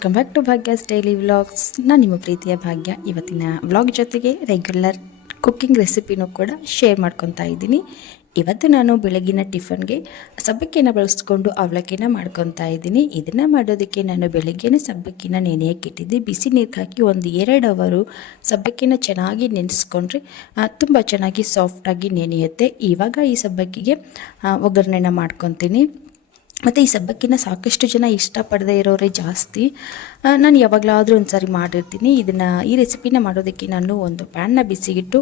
Welcome back to Bhagya's daily vlogs ನಾನು ನಿಮ್ಮ ಪ್ರೀತಿಯ ಭಾಗ್ಯ. ಇವತ್ತಿನ ವ್ಲಾಗ್ ಜೊತೆಗೆ ರೆಗ್ಯುಲರ್ ಕುಕ್ಕಿಂಗ್ ರೆಸಿಪಿನೂ ಕೂಡ ಶೇರ್ ಮಾಡ್ಕೊತಾ ಇದ್ದೀನಿ. ಇವತ್ತು ನಾನು ಬೆಳಗಿನ ಟಿಫನ್ಗೆ ಸಬ್ಬಕ್ಕಿನ ಬಳಸ್ಕೊಂಡು ಅವಲಕ್ಕಿನ ಮಾಡ್ಕೊತಾ ಇದ್ದೀನಿ. ಇದನ್ನು ಮಾಡೋದಕ್ಕೆ ನಾನು ಬೆಳಗ್ಗೆನೇ ಸಬ್ಬಕ್ಕಿನ ನೆನೆಯಕ್ಕೆ ಇಟ್ಟಿದ್ದೆ ಬಿಸಿ ನೀರು ಹಾಕಿ ಒಂದು ಎರಡು ಅವರು ಸಬ್ಬಕ್ಕಿನ ಚೆನ್ನಾಗಿ ನೆನೆಸ್ಕೊಂಡ್ರೆ ತುಂಬ ಚೆನ್ನಾಗಿ ಸಾಫ್ಟಾಗಿ ನೆನೆಯುತ್ತೆ. ಇವಾಗ ಈ ಸಬ್ಬಕ್ಕಿಗೆ ಒಗ್ಗರಣೆನ ಮಾಡ್ಕೊತೀನಿ. ಮತ್ತು ಈ ಸಬ್ಬಕ್ಕಿನ ಸಾಕಷ್ಟು ಜನ ಇಷ್ಟಪಡದೇ ಇರೋರೇ ಜಾಸ್ತಿ. ನಾನು ಯಾವಾಗಲಾದರೂ ಒಂದು ಸಾರಿ ಮಾಡಿರ್ತೀನಿ. ಇದನ್ನು ಈ ರೆಸಿಪಿನ ಮಾಡೋದಕ್ಕೆ ನಾನು ಒಂದು ಪ್ಯಾನ್ನ ಬಿಸಿಗಿಟ್ಟು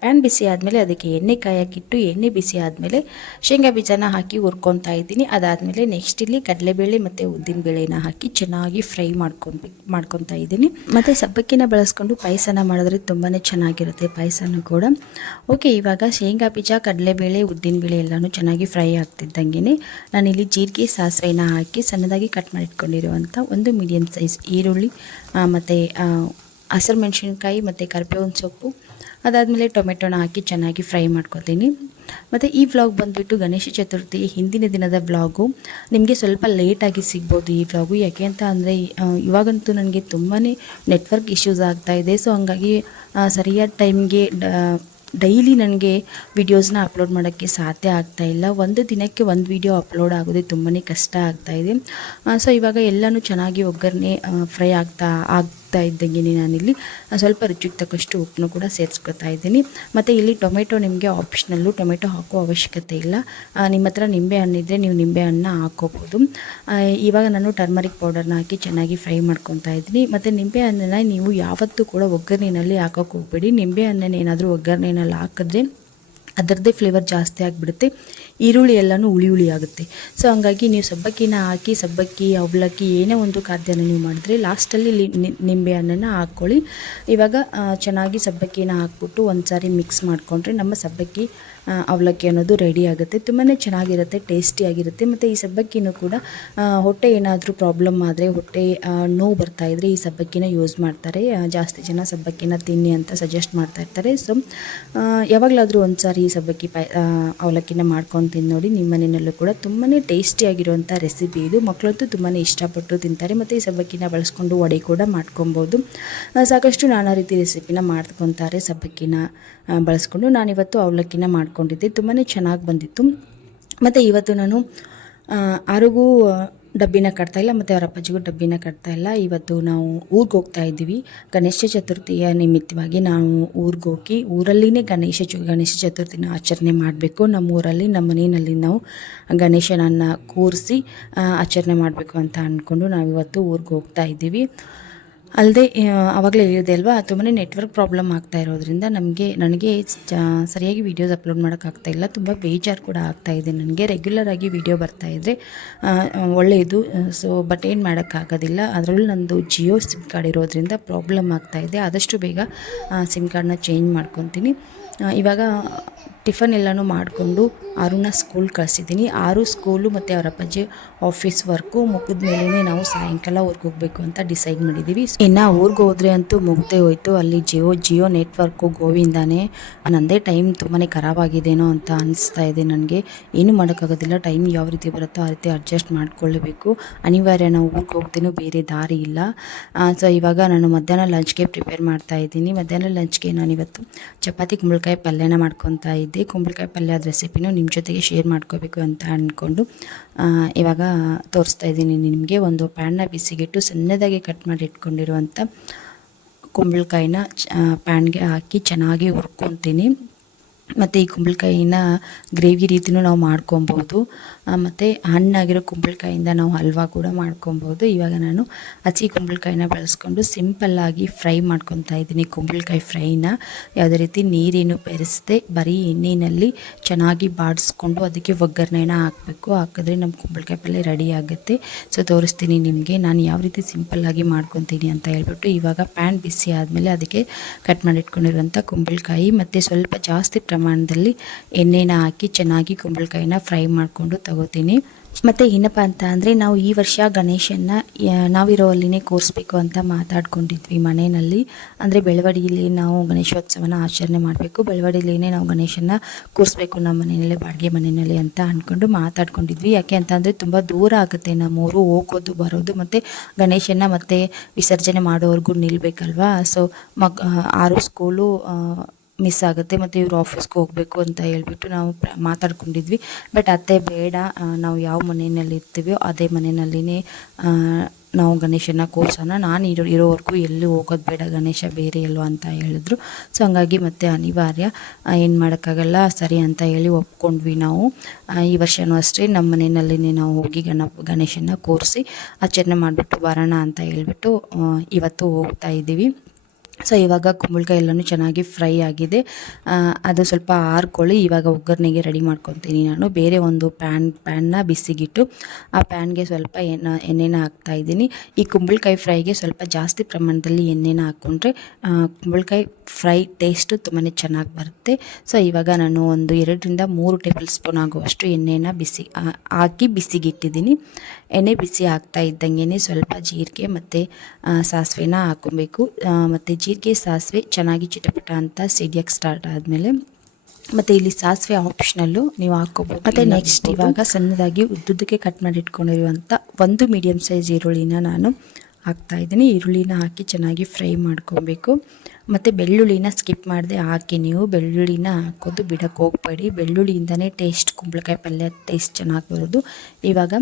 ಪ್ಯಾನ್ ಬಿಸಿ ಆದಮೇಲೆ ಅದಕ್ಕೆ ಎಣ್ಣೆ ಕಾಯಕ್ಕಿಟ್ಟು, ಎಣ್ಣೆ ಬಿಸಿ ಆದಮೇಲೆ ಶೇಂಗಾ ಬೀಜನ ಹಾಕಿ ಹುರ್ಕೊತಾ ಇದ್ದೀನಿ. ಅದಾದಮೇಲೆ ನೆಕ್ಸ್ಟ್ ಇಲ್ಲಿ ಕಡಲೆಬೇಳೆ ಮತ್ತು ಉದ್ದಿನಬೇಳೆನ ಹಾಕಿ ಚೆನ್ನಾಗಿ ಫ್ರೈ ಮಾಡ್ಕೊಂಡು ಮಾಡ್ಕೊತಾ ಇದ್ದೀನಿ. ಮತ್ತು ಸಬ್ಬಕ್ಕಿನ ಬಳಸ್ಕೊಂಡು ಪಾಯಸನ ಮಾಡಿದ್ರೆ ತುಂಬಾ ಚೆನ್ನಾಗಿರುತ್ತೆ ಪಾಯಸನೂ ಕೂಡ. ಓಕೆ, ಇವಾಗ ಶೇಂಗಾ ಬೀಜ, ಕಡಲೆಬೇಳೆ ಉದ್ದಿನಬೇಳೆ ಎಲ್ಲನೂ ಚೆನ್ನಾಗಿ ಫ್ರೈ ಆಗ್ತಿದ್ದಂಗೆ ನಾನಿಲ್ಲಿ ಜೀರಿಗೆ ಸಾಸಿವೆನ ಹಾಕಿ ಸಣ್ಣದಾಗಿ ಕಟ್ ಮಾಡಿಟ್ಕೊಂಡಿರುವಂಥ ಒಂದು ಮೀಡಿಯಮ್ ಸೈಜ್ ಈರುಳ್ಳಿ ಮತ್ತು ಹಸಿರು ಮೆಣಸಿನ್ಕಾಯಿ, ಮತ್ತು ಕರಿಬೇವಿನ ಸೊಪ್ಪು, ಅದಾದಮೇಲೆ ಟೊಮೆಟೊನ ಹಾಕಿ ಚೆನ್ನಾಗಿ ಫ್ರೈ ಮಾಡ್ಕೊತೀನಿ. ಮತ್ತು ಈ ವ್ಲಾಗ್ ಬಂದುಬಿಟ್ಟು ಗಣೇಶ ಚತುರ್ಥಿ ಹಿಂದಿನ ದಿನದ ವ್ಲಾಗು ನಿಮಗೆ ಸ್ವಲ್ಪ ಲೇಟಾಗಿ ಸಿಗ್ಬೋದು ಈ ವ್ಲಾಗು ಯಾಕೆ ಅಂತ ಅಂದರೆ ಇವಾಗಂತೂ ನನಗೆ ತುಂಬಾ ನೆಟ್ವರ್ಕ್ ಇಶ್ಯೂಸ್ ಆಗ್ತಾ ಇದೆ. ಸೊ ಹಂಗಾಗಿ ಸರಿಯಾದ ಟೈಮ್ಗೆ ಡೈಲಿ ನನಗೆ ವಿಡಿಯೋಸ್ನ ಅಪ್ಲೋಡ್ ಮಾಡೋಕ್ಕೆ ಸಾಧ್ಯ ಆಗ್ತಾ ಇಲ್ಲ. ಒಂದು ದಿನಕ್ಕೆ ಒಂದು ವಿಡಿಯೋ ಅಪ್ಲೋಡ್ ಆಗೋದೇ ತುಂಬಾ ಕಷ್ಟ ಆಗ್ತಾ ಇದೆ. ಸೊ ಇವಾಗ ಎಲ್ಲನೂ ಚೆನ್ನಾಗಿ ಒಗ್ಗರಣೆ ಫ್ರೈ ಆಗ್ತಾ ಆಗ್ತಾ ಇದ್ದಂಗೆ ನಾನಿಲ್ಲಿ. ಸ್ವಲ್ಪ ರುಚಿಗೆ ತಕ್ಕಷ್ಟು ಉಪ್ಪನ್ನು ಕೂಡ ಸೇರಿಸ್ಕೊತಾ ಇದ್ದೀನಿ. ಮತ್ತು ಇಲ್ಲಿ ಟೊಮೆಟೊ ನಿಮಗೆ ಆಪ್ಷನಲ್ಲು ಟೊಮೆಟೊ ಹಾಕೋ ಅವಶ್ಯಕತೆ ಇಲ್ಲ. ನಿಮ್ಮ ಹತ್ರ ನಿಂಬೆ ಹಣ್ಣಿದ್ರೆ ನೀವು ನಿಂಬೆ ಹಣ್ಣನ್ನ ಹಾಕೋಬೋದು. ಇವಾಗ ನಾನು ಟರ್ಮರಿಕ್ ಪೌಡರ್ನ ಹಾಕಿ ಚೆನ್ನಾಗಿ ಫ್ರೈ ಮಾಡ್ಕೊತಾ ಇದ್ದೀನಿ. ಮತ್ತು ನಿಂಬೆ ಹಣ್ಣನ್ನು ನೀವು ಯಾವತ್ತೂ ಕೂಡ ಒಗ್ಗರಣೆಯಲ್ಲಿ ಹಾಕೋಕೆ ಹೋಗ್ಬೇಡಿ. ನಿಂಬೆ ಹಣ್ಣನ್ನು ಏನಾದರೂ ಒಗ್ಗರಣೆಯಲ್ಲಿ ಹಾಕಿದ್ರೆ ಅದರದ್ದೇ ಫ್ಲೇವರ್ ಜಾಸ್ತಿ ಆಗಿಬಿಡುತ್ತೆ. ಈರುಳ್ಳಿ ಎಲ್ಲನೂ ಹುಳಿ ಹುಳಿ ಆಗುತ್ತೆ. ಸೊ ಹಂಗಾಗಿ ನೀವು ಸಬ್ಬಕ್ಕಿನ ಹಾಕಿ, ಸಬ್ಬಕ್ಕಿ, ಅವಲಕ್ಕಿ, ಏನೇ ಒಂದು ಖಾದ್ಯನ ನೀವು ಮಾಡಿದ್ರೆ ಲಾಸ್ಟಲ್ಲಿ ನಿಂಬೆ ಹಣ್ಣನ್ನು ಹಾಕ್ಕೊಳ್ಳಿ. ಇವಾಗ ಚೆನ್ನಾಗಿ ಸಬ್ಬಕ್ಕಿನ ಹಾಕ್ಬಿಟ್ಟು ಒಂದು ಸಾರಿ ಮಿಕ್ಸ್ ಮಾಡಿಕೊಂಡ್ರೆ ನಮ್ಮ ಸಬ್ಬಕ್ಕಿ ಅವಲಕ್ಕಿ ಅನ್ನೋದು ರೆಡಿ ಆಗುತ್ತೆ. ತುಂಬಾ ಚೆನ್ನಾಗಿರುತ್ತೆ ಟೇಸ್ಟಿಯಾಗಿರುತ್ತೆ ಮತ್ತು ಈ ಸಬ್ಬಕ್ಕಿನೂ ಕೂಡ ಹೊಟ್ಟೆ ಏನಾದರೂ ಪ್ರಾಬ್ಲಮ್ ಆದರೆ, ಹೊಟ್ಟೆ ನೋವು ಬರ್ತಾ ಇದ್ದರೆ ಈ ಸಬ್ಬಕ್ಕಿನ ಯೂಸ್ ಮಾಡ್ತಾರೆ. ಜಾಸ್ತಿ ಜನ ಸಬ್ಬಕ್ಕಿನ ತಿನ್ನಿ ಅಂತ ಸಜೆಸ್ಟ್ ಮಾಡ್ತಾ ಇರ್ತಾರೆ. ಸೊ ಯಾವಾಗಲಾದರೂ ಒಂದು ಸಾರಿ ಈ ಸಬ್ಬಕ್ಕಿ ಪಾಯ ಅವಲಕ್ಕಿನ ಮಾಡ್ಕೊಂಡು ತಿಂದು ನೋಡಿ ನಿಮ್ಮ ಮನೆಯಲ್ಲೂ ಕೂಡ ತುಂಬಾ ಟೇಸ್ಟಿಯಾಗಿರುವಂಥ ರೆಸಿಪಿ ಇದು. ಮಕ್ಕಳಂತೂ ತುಂಬಾ ಇಷ್ಟಪಟ್ಟು ತಿಂತಾರೆ. ಮತ್ತು ಈ ಸಬ್ಬಕ್ಕಿನ ಬಳಸ್ಕೊಂಡು ವಡೆ ಕೂಡ ಮಾಡ್ಕೊಬೋದು. ಸಾಕಷ್ಟು ನಾನಾ ರೀತಿ ರೆಸಿಪಿನ ಮಾಡ್ಕೊತಾರೆ ಸಬ್ಬಕ್ಕಿನ ಬಳಸ್ಕೊಂಡು. ನಾನಿವತ್ತು ಅವಲಕ್ಕಿನ ಮಾಡ್ಕೊಂಡಿದ್ದೆ. ತುಂಬಾ ಚೆನ್ನಾಗಿ ಬಂದಿತ್ತು. ಮತ್ತು ಇವತ್ತು ನಾನು ಆ, ಡಬ್ಬಿನ ಕಟ್ತಾ ಇಲ್ಲ ಮತ್ತು ಅವರ ಅಪ್ಪಾಜಿಗೂ ಡಬ್ಬಿನ ಕಟ್ತಾ ಇಲ್ಲ. ಇವತ್ತು ನಾವು ಊರಿಗೆ ಹೋಗ್ತಾ ಇದ್ದೀವಿ. ಗಣೇಶ ಚತುರ್ಥಿಯ ನಿಮಿತ್ತವಾಗಿ ನಾವು ಊರಿಗೆ ಹೋಗಿ ಊರಲ್ಲಿನೇ ಗಣೇಶ ಗಣೇಶ ಚತುರ್ಥಿನ ಆಚರಣೆ ಮಾಡಬೇಕು. ನಮ್ಮ ಊರಲ್ಲಿ ನಮ್ಮ ಮನೆಯಲ್ಲಿ ನಾವು ಗಣೇಶನನ್ನು ಕೂರಿಸಿ ಆಚರಣೆ ಮಾಡಬೇಕು ಅಂತ ಅಂದ್ಕೊಂಡು ನಾವು ಇವತ್ತು ಊರಿಗೆ ಹೋಗ್ತಾ ಇದ್ದೀವಿ. ಅಲ್ಲದೆ ಆವಾಗಲೇ ಹೇಳಿದೆ ಅಲ್ವಾ ತುಂಬಾ ನೆಟ್ವರ್ಕ್ ಪ್ರಾಬ್ಲಮ್ ಆಗ್ತಾ ಇರೋದ್ರಿಂದ ನಮಗೆ, ನನಗೆ ಸರಿಯಾಗಿ ವೀಡಿಯೋಸ್ ಅಪ್ಲೋಡ್ ಮಾಡೋಕ್ಕಾಗ್ತಾ ಇಲ್ಲ. ತುಂಬ ಬೇಜಾರು ಕೂಡ ಆಗ್ತಾ ಇದೆ. ನನಗೆ ರೆಗ್ಯುಲರ್ ಆಗಿ ವಿಡಿಯೋ ಬರ್ತಾ ಇದ್ದರೆ ಒಳ್ಳೆಯದು ಸೊ ಬಟ್ ಏನು ಮಾಡೋಕ್ಕಾಗೋದಿಲ್ಲ ಅದರಲ್ಲೂ ನಂದು ಜಿಯೋ ಸಿಮ್ ಕಾರ್ಡ್ ಇರೋದ್ರಿಂದ ಪ್ರಾಬ್ಲಮ್ ಆಗ್ತಾ ಇದೆ. ಆದಷ್ಟು ಬೇಗ ಸಿಮ್ ಕಾರ್ಡ್ನ ಚೇಂಜ್ ಮಾಡ್ಕೊತೀನಿ. ಇವಾಗ ಟಿಫನ್ ಎಲ್ಲನೂ ಮಾಡಿಕೊಂಡು ಆರುನ ಸ್ಕೂಲ್ ಕಳಿಸಿದ್ದೀನಿ. ಆರು ಸ್ಕೂಲು ಮತ್ತು ಅವರ ಅಪ್ಪಾಜಿ ಆಫೀಸ್ ವರ್ಕು ಮುಗಿದ ಮೇಲೇ ನಾವು ಸಾಯಂಕಾಲ ಹೋಗಬೇಕು ಅಂತ ಡಿಸೈಡ್ ಮಾಡಿದ್ದೀವಿ ಇನ್ನು ಊರಿಗೆ ಹೋದ್ರೆ ಅಂತೂ ಮುಗ್ದೇ ಹೋಯ್ತು. ಅಲ್ಲಿ ಜಿಯೋ ಜಿಯೋ ನೆಟ್ವರ್ಕು ಗೋವಿಂದಾನೆ. ನಂದೇ ಟೈಮ್ ತುಂಬಾ ಆಗಿದೇನೋ ಅಂತ ಅನಿಸ್ತಾ ಇದೆ ನನಗೆ. ಏನು ಮಾಡೋಕ್ಕಾಗೋದಿಲ್ಲ. ಟೈಮ್ ಯಾವ ರೀತಿ ಬರುತ್ತೋ ಆ ರೀತಿ ಅಡ್ಜಸ್ಟ್ ಮಾಡ್ಕೊಳ್ಳಬೇಕು ಅನಿವಾರ್ಯ ನಾವು ಊರಿಗೆ ಹೋಗ್ದೇನೂ ಬೇರೆ ದಾರಿ ಇಲ್ಲ. ಸೊ ಇವಾಗ ನಾನು ಮಧ್ಯಾಹ್ನ ಲಂಚ್ಗೆ ಪ್ರಿಪೇರ್ ಮಾಡ್ತಾ ಇದ್ದೀನಿ. ಮಧ್ಯಾಹ್ನ ಲಂಚ್ಗೆ ನಾನಿವತ್ತು ಚಪಾತಿ, ಕುಂಬಳಕಾಯಿ ಪಲ್ಯನ ಮಾಡ್ಕೊತಾ ಇದ್ದೆ. ಕುಂಬಳಕಾಯಿ ಪಲ್ಯದ ರೆಸಿಪಿನೂ ನಿಮ್ಮ ಜೊತೆಗೆ ಶೇರ್ ಮಾಡ್ಕೋಬೇಕು ಅಂತ ಅಂದ್ಕೊಂಡು ಇವಾಗ ತೋರಿಸ್ತಾ ಇದ್ದೀನಿ ನಿಮಗೆ ಒಂದು ಪ್ಯಾನ್ನ ಬಿಸಿಗಿಟ್ಟು ಸಣ್ಣದಾಗಿ ಕಟ್ ಮಾಡಿ ಇಟ್ಕೊಂಡಿರುವಂಥ ಕುಂಬಳಕಾಯಿನ ಪ್ಯಾನ್ಗೆ ಹಾಕಿ ಚೆನ್ನಾಗಿ ಹುರ್ಕೊತೀನಿ. ಮತ್ತು ಈ ಕುಂಬಳಕಾಯಿನ ಗ್ರೇವಿ ರೀತಿಯೂ ನಾವು ಮಾಡ್ಕೊಬೋದು. ಮತ್ತು ಹಣ್ಣಾಗಿರೋ ಕುಂಬಳಕಾಯಿಂದ ನಾವು ಹಲ್ವಾ ಕೂಡ ಮಾಡ್ಕೊಬೋದು. ಇವಾಗ ನಾನು ಹಸಿ ಕುಂಬಳಕಾಯಿನ ಬಳಸ್ಕೊಂಡು ಸಿಂಪಲ್ಲಾಗಿ ಫ್ರೈ ಮಾಡ್ಕೊತಾ ಇದ್ದೀನಿ ಕುಂಬಳಕಾಯಿ ಫ್ರೈನ. ಯಾವುದೇ ರೀತಿ ನೀರೇನು ಬೆರೆಸದೆ ಬರೀ ಎಣ್ಣೆಯಲ್ಲಿ ಚೆನ್ನಾಗಿ ಬಾಡಿಸ್ಕೊಂಡು ಅದಕ್ಕೆ ಒಗ್ಗರಣೆನ ಹಾಕಬೇಕು. ಹಾಕಿದ್ರೆ ನಮ್ಮ ಕುಂಬಳಕಾಯಿ ಪಲ್ಯ ರೆಡಿ ಆಗುತ್ತೆ. ಸೊ, ತೋರಿಸ್ತೀನಿ ನಿಮಗೆ. ನಾನು ಯಾವ ರೀತಿ ಸಿಂಪಲ್ಲಾಗಿ ಮಾಡ್ಕೊತೀನಿ ಅಂತ ಹೇಳ್ಬಿಟ್ಟು ಇವಾಗ ಪ್ಯಾನ್ ಬಿಸಿ ಆದಮೇಲೆ ಅದಕ್ಕೆ ಕಟ್ ಮಾಡಿಟ್ಕೊಂಡಿರುವಂಥ ಕುಂಬಳಕಾಯಿ, ಮತ್ತು ಸ್ವಲ್ಪ ಜಾಸ್ತಿ ಪ್ರಮಾಣದಲ್ಲಿ ಎಣ್ಣೆನ ಹಾಕಿ ಚೆನ್ನಾಗಿ ಕುಂಬಳಕಾಯಿನ ಫ್ರೈ ಮಾಡಿಕೊಂಡು ತಗೋತೀನಿ. ಮತ್ತು ಏನಪ್ಪ ಅಂತ ಅಂದರೆ ನಾವು ಈ ವರ್ಷ ಗಣೇಶನ್ನ ನಾವಿರೋ ಅಲ್ಲಿನೇ ಕೂರಿಸ್ಬೇಕು ಅಂತ ಮಾತಾಡ್ಕೊಂಡಿದ್ವಿ ಮನೆಯಲ್ಲಿ. ಅಂದರೆ ಬೆಳವಡಿಯಲ್ಲಿ ನಾವು ಗಣೇಶೋತ್ಸವನ ಆಚರಣೆ ಮಾಡಬೇಕು. ಬೆಳವಡಿಲೇನೆ ನಾವು ಗಣೇಶನ ಕೂರಿಸ್ಬೇಕು ನಮ್ಮ ಮನೆಯಲ್ಲೇ, ಬಾಡಿಗೆ ಮನೆಯಲ್ಲಿ ಅಂತ ಅಂದ್ಕೊಂಡು ಮಾತಾಡ್ಕೊಂಡಿದ್ವಿ. ಯಾಕೆ ಅಂತಂದರೆ ತುಂಬ ದೂರ ಆಗುತ್ತೆ ನಮ್ಮೂರು, ಹೋಗೋದು, ಬರೋದು, ಮತ್ತು ಗಣೇಶನ ಮತ್ತೆ ವಿಸರ್ಜನೆ ಮಾಡೋವರೆಗೂ ನಿಲ್ಲಬೇಕಲ್ವಾ ಸೊ ಮಗ ಆರು ಸ್ಕೂಲು ಮಿಸ್ ಆಗುತ್ತೆ ಮತ್ತು ಇವರು ಆಫೀಸ್ಗೆ ಹೋಗಬೇಕು ಅಂತ ಹೇಳ್ಬಿಟ್ಟು ನಾವು ಮಾತಾಡ್ಕೊಂಡಿದ್ವಿ. ಬಟ್ ಅತ್ತೆ ಬೇಡ ನಾವು ಯಾವ ಮನೆಯಲ್ಲಿ ಇರ್ತೀವೋ ಅದೇ ಮನೆಯಲ್ಲಿನೇ ನಾವು ಗಣೇಶನ ಕೂರ್ಸೋಣ. ನಾನು ಇರೋ, ಇರೋವರೆಗೂ ಎಲ್ಲೂ ಹೋಗೋದು ಬೇಡ, ಗಣೇಶ ಬೇರೆ ಎಲ್ಲೋ ಅಂತ ಹೇಳಿದ್ರು. ಸೊ ಹಂಗಾಗಿ ಮತ್ತೆ ಅನಿವಾರ್ಯ ಏನು ಮಾಡೋಕ್ಕಾಗಲ್ಲ, ಸರಿ ಅಂತ ಹೇಳಿ ಒಪ್ಕೊಂಡ್ವಿ ನಾವು. ಈ ವರ್ಷವೂ ಅಷ್ಟೇ ನಮ್ಮ ಮನೆಯಲ್ಲಿನೇ ನಾವು ಹೋಗಿ ಗಣ, ಗಣೇಶನ ಕೂರಿಸಿ ಆಚರಣೆ ಮಾಡಿಬಿಟ್ಟು ಬರೋಣ ಅಂತ ಹೇಳ್ಬಿಟ್ಟು ಇವತ್ತು ಹೋಗ್ತಾ ಇದ್ದೀವಿ. ಸೊ ಇವಾಗ ಕುಂಬಳಕಾಯಿ ಎಲ್ಲನೂ ಚೆನ್ನಾಗಿ ಫ್ರೈ ಆಗಿದೆ. ಅದು ಸ್ವಲ್ಪ ಆರ್ಕೊಳ್ಳಿ, ಇವಾಗ ಒಗ್ಗರಣೆಗೆ ರೆಡಿ ಮಾಡ್ಕೊತೀನಿ ನಾನು. ಬೇರೆ ಒಂದು ಪ್ಯಾನ್, ಪ್ಯಾನ್ನ ಬಿಸಿಗಿಟ್ಟು, ಆ ಪ್ಯಾನ್ಗೆ ಸ್ವಲ್ಪ ಎಣ್ಣೆ ಎಣ್ಣೆನ ಹಾಕ್ತಾ ಇದ್ದೀನಿ. ಈ ಕುಂಬಳಕಾಯಿ ಫ್ರೈಗೆ ಸ್ವಲ್ಪ ಜಾಸ್ತಿ ಪ್ರಮಾಣದಲ್ಲಿ ಎಣ್ಣೆನ ಹಾಕ್ಕೊಂಡ್ರೆ ಕುಂಬಳಕಾಯಿ ಫ್ರೈ ಟೇಸ್ಟು ತುಂಬಾ ಚೆನ್ನಾಗಿ ಬರುತ್ತೆ. ಸೊ ಇವಾಗ ನಾನು ಒಂದು ಎರಡರಿಂದ ಮೂರು ಟೇಬಲ್ ಸ್ಪೂನ್ ಆಗುವಷ್ಟು ಎಣ್ಣೆನ ಬಿಸಿ ಹಾಕಿ ಬಿಸಿಗಿಟ್ಟಿದ್ದೀನಿ. ಎಣ್ಣೆ ಬಿಸಿ ಆಗ್ತಾ ಇದ್ದಂಗೆ ಸ್ವಲ್ಪ ಜೀರಿಗೆ ಮತ್ತು ಸಾಸಿವೆನ ಹಾಕೊಬೇಕು. ಮತ್ತು ಜೀರಿಗೆ ಸಾಸಿವೆ ಚೆನ್ನಾಗಿ ಚಿಟಪಟ ಅಂತ ಸಿಡಿಯೋಕ್ಕೆ ಸ್ಟಾರ್ಟ್ ಆದಮೇಲೆ ಮತ್ತು ಇಲ್ಲಿ ಸಾಸಿವೆ ಆಪ್ಷನಲ್ಲು ನೀವು ಹಾಕ್ಕೋಬೋದು. ಮತ್ತು ನೆಕ್ಸ್ಟ್ ಇವಾಗ ಸಣ್ಣದಾಗಿ ಉದ್ದುದ್ದಕ್ಕೆ ಕಟ್ ಮಾಡಿ ಇಟ್ಕೊಂಡಿರುವಂಥ ಒಂದು ಮೀಡಿಯಮ್ ಸೈಜ್ ಈರುಳ್ಳಿನ ನಾನು ಹಾಕ್ತಾ ಇದ್ದೀನಿ. ಈರುಳ್ಳಿನ ಹಾಕಿ ಚೆನ್ನಾಗಿ ಫ್ರೈ ಮಾಡ್ಕೊಬೇಕು. ಮತ್ತು ಬೆಳ್ಳುಳ್ಳಿನ ಸ್ಕಿಪ್ ಮಾಡದೆ ಹಾಕಿ ನೀವು ಬೆಳ್ಳುಳ್ಳಿನ ಹಾಕೋದು ಬಿಡಕ್ಕೆ ಹೋಗಬೇಡಿ. ಬೆಳ್ಳುಳ್ಳಿಯಿಂದನೇ ಟೇಸ್ಟ್ ಕುಂಬಳಕಾಯಿ ಪಲ್ಯ ಟೇಸ್ಟ್ ಚೆನ್ನಾಗಿ ಬರೋದು. ಇವಾಗ